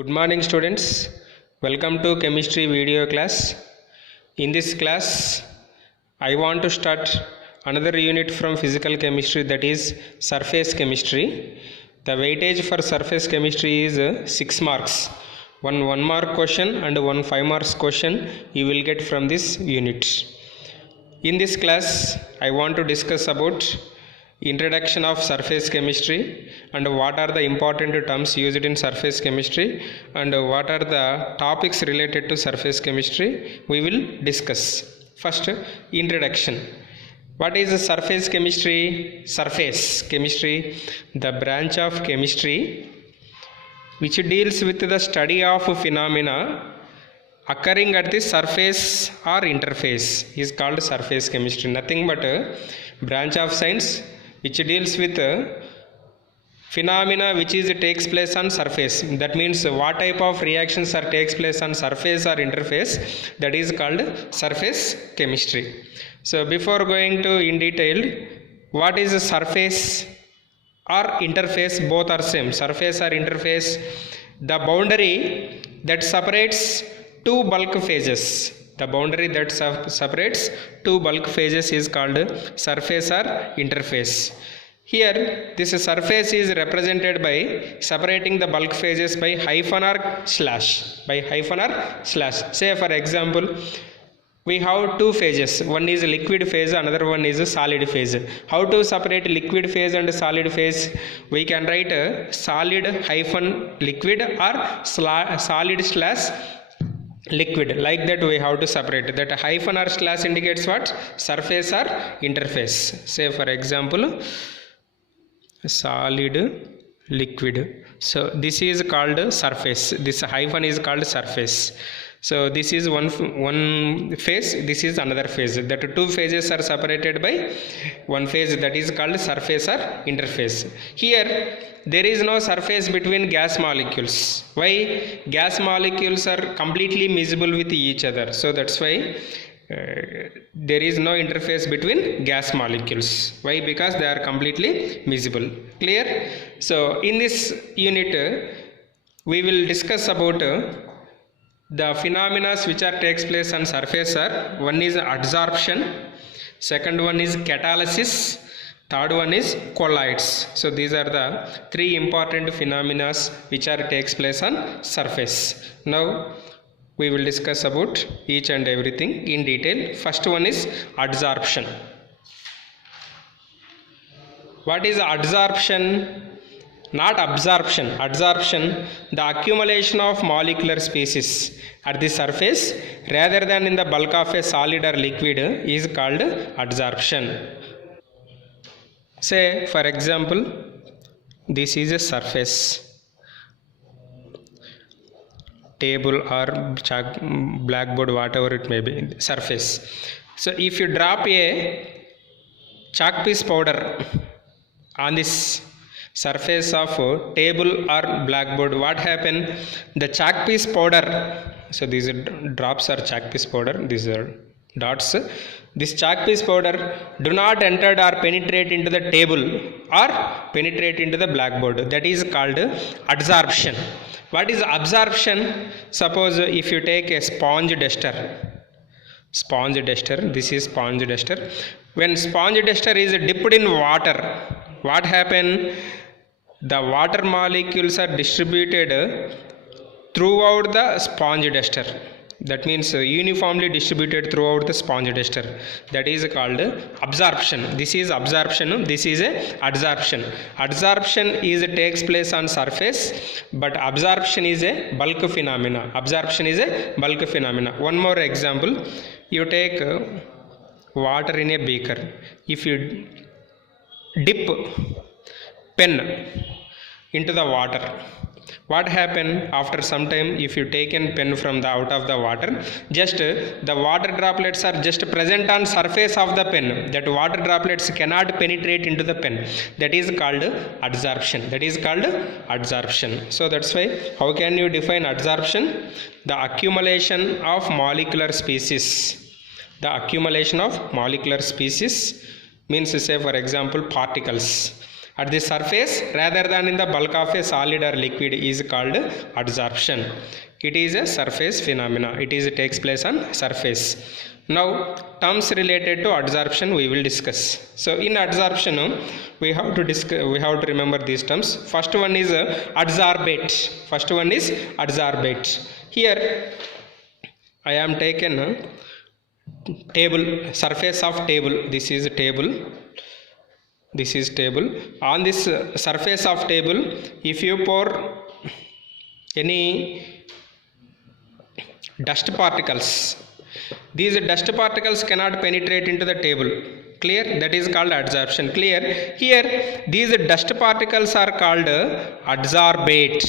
Good morning students, welcome to chemistry video class. In this class I want to start another unit from physical chemistry, that is surface chemistry. The weightage for surface chemistry is 6 marks. One 1 mark question and one 5 marks question you will get from this unit. In this class I want to discuss about introduction of surface chemistry and what are the important terms used in surface chemistry and what are the topics related to surface chemistry we will discuss. First, introduction. What is surface chemistry? Surface chemistry, the branch of chemistry which deals with the study of phenomena occurring at the surface or interface is called surface chemistry. Nothing but a branch of science which deals with phenomena which takes place on surface. That means what type of reactions are takes place on surface or interface, that is called surface chemistry. So before going to in detail, what is a surface or interface? Both are same. Surface or interface, the boundary that separates two bulk phases. The boundary that separates two bulk phases is called surface or interface. Here this surface is represented by separating the bulk phases by hyphen or slash. Say for example, we have two phases. One is liquid phase, another one is solid phase. How to separate liquid phase and solid phase? We can write a solid hyphen liquid or solid slash liquid. Like that we have to separate. That hyphen or slash indicates what? Surface or interface. Say for example, solid liquid. So this is called surface. This hyphen is called surface. So this is one phase, this is another phase. That two phases are separated by one phase, that is called surface or interface. Here there is no surface between gas molecules. Why? Gas molecules are completely miscible with each other. So that's why there is no interface between gas molecules. Why? Because they are completely miscible. Clear? So in this unit we will discuss about the phenomena which takes place on surface are: one is adsorption, second one is catalysis, third one is colloids. So these are the three important phenomena which takes place on surface. Now we will discuss about each and everything in detail. First one is adsorption. What is adsorption? Not absorption. Adsorption, the accumulation of molecular species at the surface rather than in the bulk of a solid or liquid is called adsorption. Say for example, this is a surface, table or chalk, blackboard, whatever it may be, surface. So if you drop a chalk piece powder on this surface of table or blackboard, what happen? The chalk piece powder, so these drops are chalk piece powder, these are dots. This chalk piece powder do not enter or penetrate into the table or penetrate into the blackboard. That is called adsorption. What is absorption? Suppose if you take a sponge duster, this is sponge duster. When sponge duster is dipped in water, what happen? The water molecules are distributed throughout the sponge duster. That means uniformly distributed throughout the sponge duster. That is called absorption. This is absorption, this is a adsorption. Adsorption takes place on surface, but absorption is a bulk phenomena. Absorption is a bulk phenomena. One more example. You take water in a beaker. If you dip pen into the water, what happen? After some time, if you take a pen from the out of the water, just the water droplets are just present on surface of the pen. That water droplets cannot penetrate into the pen. That is called adsorption. That is called adsorption. So that's why, how can you define adsorption? The accumulation of molecular species. The accumulation of molecular species means, say for example, particles. at the surface rather than in the bulk of a solid or liquid is called adsorption. It is a surface phenomena. It takes place on surface. Now terms related to adsorption we will discuss. So in adsorption we have to remember these terms. First one is adsorbate. Here I am taken table, surface of table. This is table. On this surface of table, if you pour any dust particles, these dust particles cannot penetrate into the table. Clear? That is called adsorption. Clear? Here these dust particles are called adsorbate.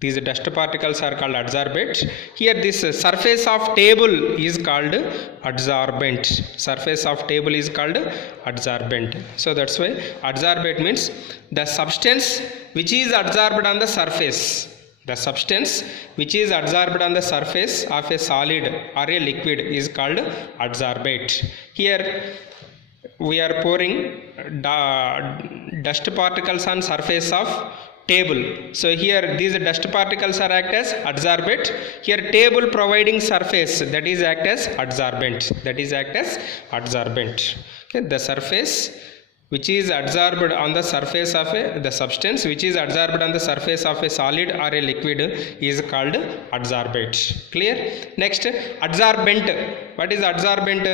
These dust particles are called adsorbate. Here this surface of table is called adsorbent. Surface of table is called adsorbent. So that's why adsorbate means the substance which is adsorbed on the surface. The substance which is adsorbed on the surface of a solid or a liquid is called adsorbate. Here we are pouring dust particles on surface of table. So here these dust particles are act as adsorbate. Here table providing surface, that is act as adsorbent. Okay, the surface which is adsorbed on the surface of the substance which is adsorbed on the surface of a solid or a liquid is called adsorbate. Clear? Next, adsorbent. What is adsorbent?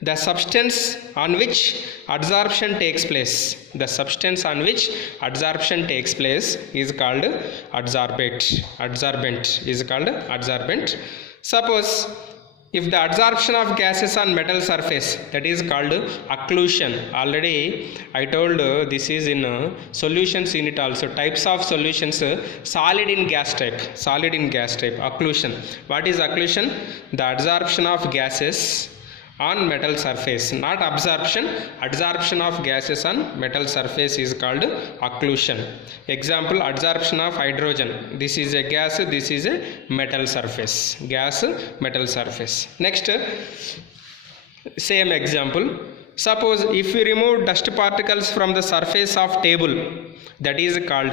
The substance on which adsorption takes place. The substance on which adsorption takes place is called adsorbate. Adsorbent is called adsorbent. Suppose if the adsorption of gases on metal surface, that is called occlusion. Already I told this is in solutions unit also. Types of solutions, solid in gas type, occlusion. What is occlusion? The adsorption of gases on metal surface, not absorption. Adsorption of gases on metal surface is called occlusion. Example, adsorption of hydrogen. This is a gas, this is a metal surface. Gas, metal surface. Next, same example. Suppose if we remove dust particles from the surface of table, that is called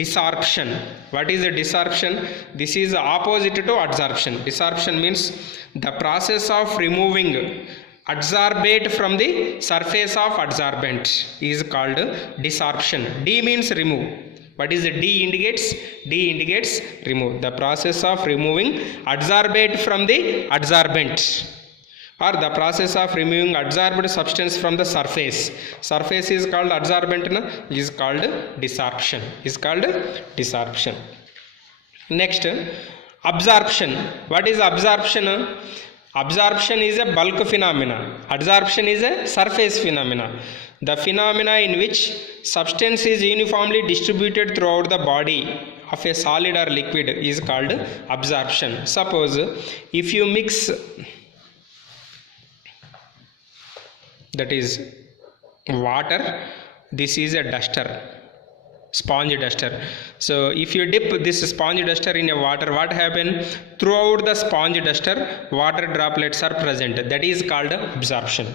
desorption. What is a desorption? This is opposite to adsorption. Desorption means the process of removing adsorbate from the surface of adsorbent is called desorption. D means remove. What is the D indicates? D indicates remove. The process of removing adsorbate from the adsorbent, or the process of removing adsorbed substance from the surface. Surface is called adsorbent, is called desorption. Next, absorption. What is absorption? Absorption is a bulk phenomena. Adsorption is a surface phenomena. The phenomena in which substance is uniformly distributed throughout the body of a solid or liquid is called absorption. Suppose if you mix, that is water, this is a duster, sponge duster. So if you dip this sponge duster in a water, what happens? Throughout the sponge duster, water droplets are present. That is called absorption.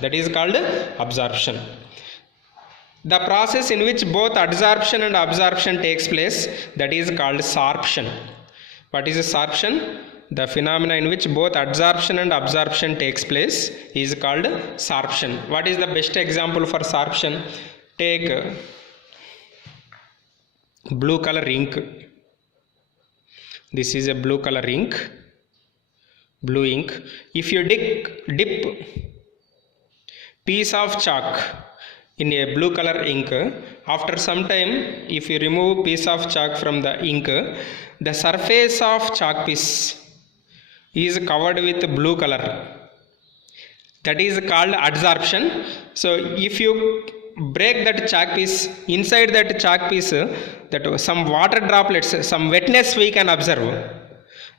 The process in which both adsorption and absorption takes place, that is called sorption. What is sorption? The phenomena in which both adsorption and absorption takes place is called sorption. What is the best example for sorption? Take blue color ink. This is a blue color ink, blue ink. If you dip piece of chalk in a blue color ink, after some time if you remove piece of chalk from the ink, the surface of chalk piece is covered with blue color. That is called adsorption. So if you break that chalk piece, inside that chalk piece, that some water droplets, some wetness we can observe.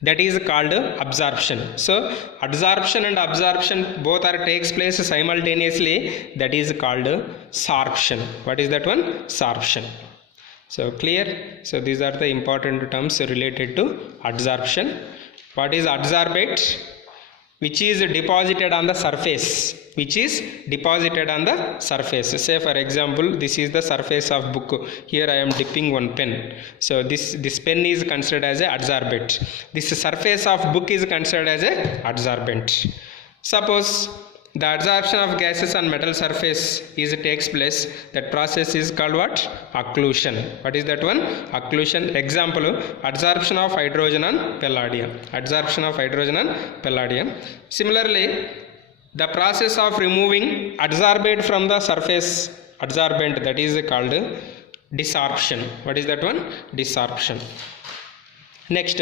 That is called absorption. So adsorption and absorption both takes place simultaneously. That is called sorption. What is that one? Sorption. So clear? So these are the important terms related to adsorption. What is adsorbate? which is deposited on the surface, which is deposited on the surface. Say for example, this is the surface of book. Here I am dipping one pen. So this pen is considered as a adsorbent. This surface of book is considered as a adsorbent. Suppose the adsorption of gases on metal surface takes place. That process is called what? Occlusion. What is that one? Occlusion. Example, adsorption of hydrogen on palladium. Adsorption of hydrogen on palladium. Similarly, the process of removing adsorbate from the surface adsorbent, that is called desorption. What is that one? Desorption. Next,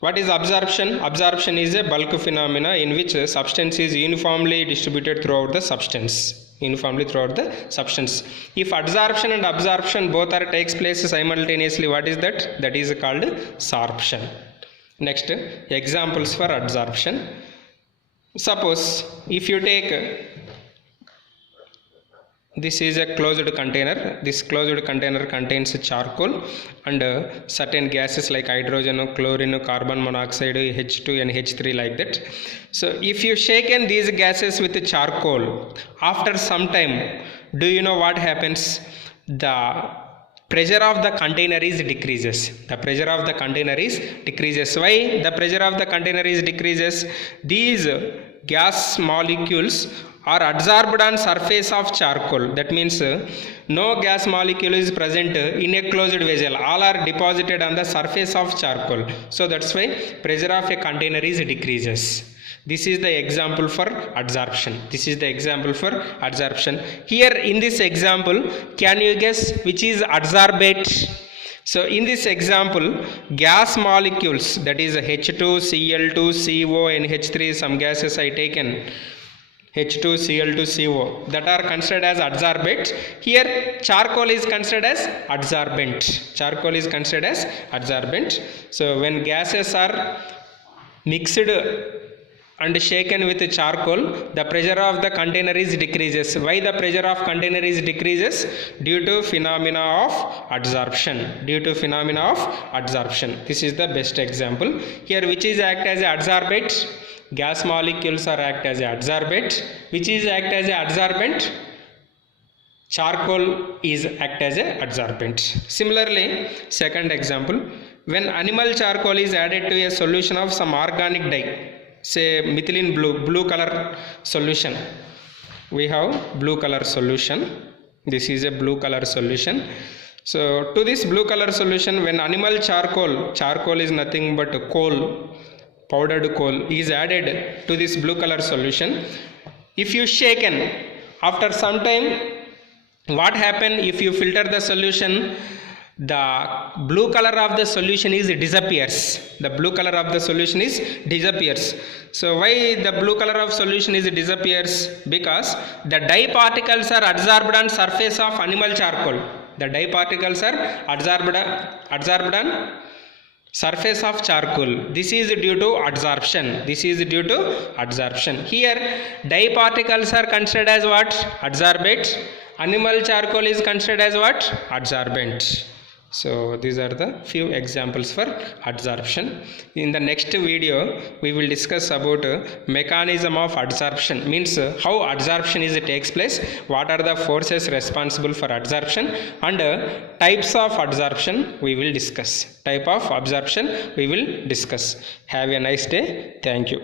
what is absorption? Absorption is a bulk phenomena in which a substance is uniformly distributed throughout the substance. Uniformly throughout the substance. If adsorption and absorption both are takes place simultaneously, what is that? That is called sorption. Next, examples for adsorption. Suppose if you take, this is a closed container. This closed container contains charcoal and certain gases like hydrogen, chlorine, carbon monoxide, H2 and H3, like that. So if you shaken these gases with charcoal, after some time, do you know what happens? The pressure of the container is decreases. The pressure of the container is decreases. Why the pressure of the container is decreases? These gas molecules are adsorbed on surface of charcoal. That means no gas molecule is present in a closed vessel. All are deposited on the surface of charcoal. So that's why pressure of a container is decreases. This is the example for adsorption. This is the example for adsorption. Here in this example, can you guess which is adsorbate? So in this example, gas molecules, that is H2, Cl2, CO, NH3, some gases I taken, H2, Cl2, CO, that are considered as adsorbate. Here charcoal is considered as adsorbent. Charcoal is considered as adsorbent. So when gases are mixed and shaken with charcoal, the pressure of the container is decreases. Why the pressure of container is decreases? Due to phenomena of adsorption. Due to phenomena of adsorption. This is the best example. Here which is act as a adsorbate? Gas molecules are act as a adsorbate. Which is act as a adsorbent? Charcoal is act as a adsorbent. Similarly, second example, when animal charcoal is added to a solution of some organic dye, say methylene blue color solution. We have blue color solution. This is a blue color solution. So to this blue color solution, when animal charcoal is nothing but coal, powdered coal, is added to this blue color solution. If you shaken, after some time, what happen? If you filter the solution, the blue color of the solution is disappears. The blue color of the solution is disappears. So why the blue color of solution is disappears? Because the dye particles are adsorbed on surface of animal charcoal. The dye particles are adsorbed on surface of charcoal. This is due to adsorption. This is due to adsorption. Here dye particles are considered as what? Adsorbate. Animal charcoal is considered as what? Adsorbent. So these are the few examples for adsorption. In the next video, we will discuss about mechanism of adsorption, means how adsorption takes place, what are the forces responsible for adsorption, and types of adsorption we will discuss. Type of absorption we will discuss. Have a nice day. Thank you.